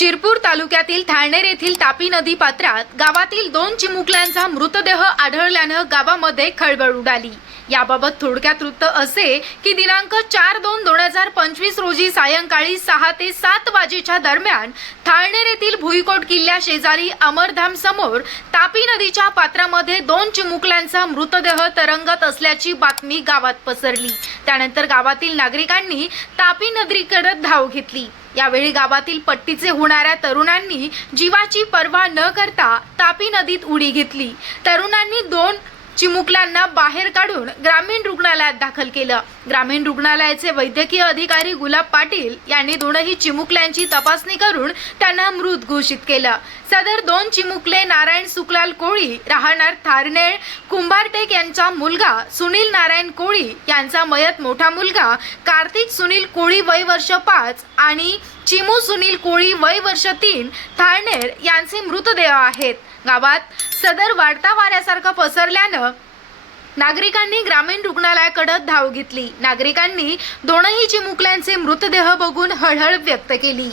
शिरपूर तालुक्यातील थाळनेर येथील तापी नदी पात्रात गावातील दोन चिमुकल्यांचा मृतदेह आढळल्यानं गावामध्ये खळबळ उडाली. याबाबत थोडक्यात वृत्त असे की दिनांक चार दोन दोन हजार पंचवीस रोजी सायंकाळी सहा ते सात वाजेच्या दरम्यान थाळनेर येथील भुईकोट किल्ल्या शेजारी अमरधाम समोर तापी नदीच्या पात्रामध्ये दोन चिमुकल्यांचा मृतदेह तरंगत असल्याची बातमी गावात पसरली. त्यानंतर गावातील नागरिकांनी तापी नदीकडे धाव घेतली. यावेळी गावातील पट्टीचे होणाऱ्या तरुणांनी जीवाची पर्वा न करता तापी नदीत उडी घेतली. तरुणांनी दोन चिमुकल्यांना बाहेर काढून ग्रामीण रुग्णालयात दाखल केलं. ग्रामीण रुग्णालयाचे वैद्यकीय अधिकारी गुलाब पाटील यांनी दोनही चिमुकल्यांची तपासणी करून त्यांना मृत घोषित केलं. सदर दोन चिमुकले नारायण सुकलाल कोळी राहणार थारनेळ कुंभारटेक यांचा मुलगा सुनील नारायण कोळी यांचा मयत मोठा मुलगा कार्तिक सुनील कोळी वय वर्ष पाच आणि चिमू सुनील कोळी वय वर्ष तीन थारनेर यांचे मृतदेह आहेत. गावात सदर वाढता वाऱ्यासारखं पसरल्यानं नागरिकांनी ग्रामीण रुग्णालयाकडे धाव घेतली. नागरिकांनी दोनही चिमुकल्यांचे मृतदेह बघून हळहळ व्यक्त केली.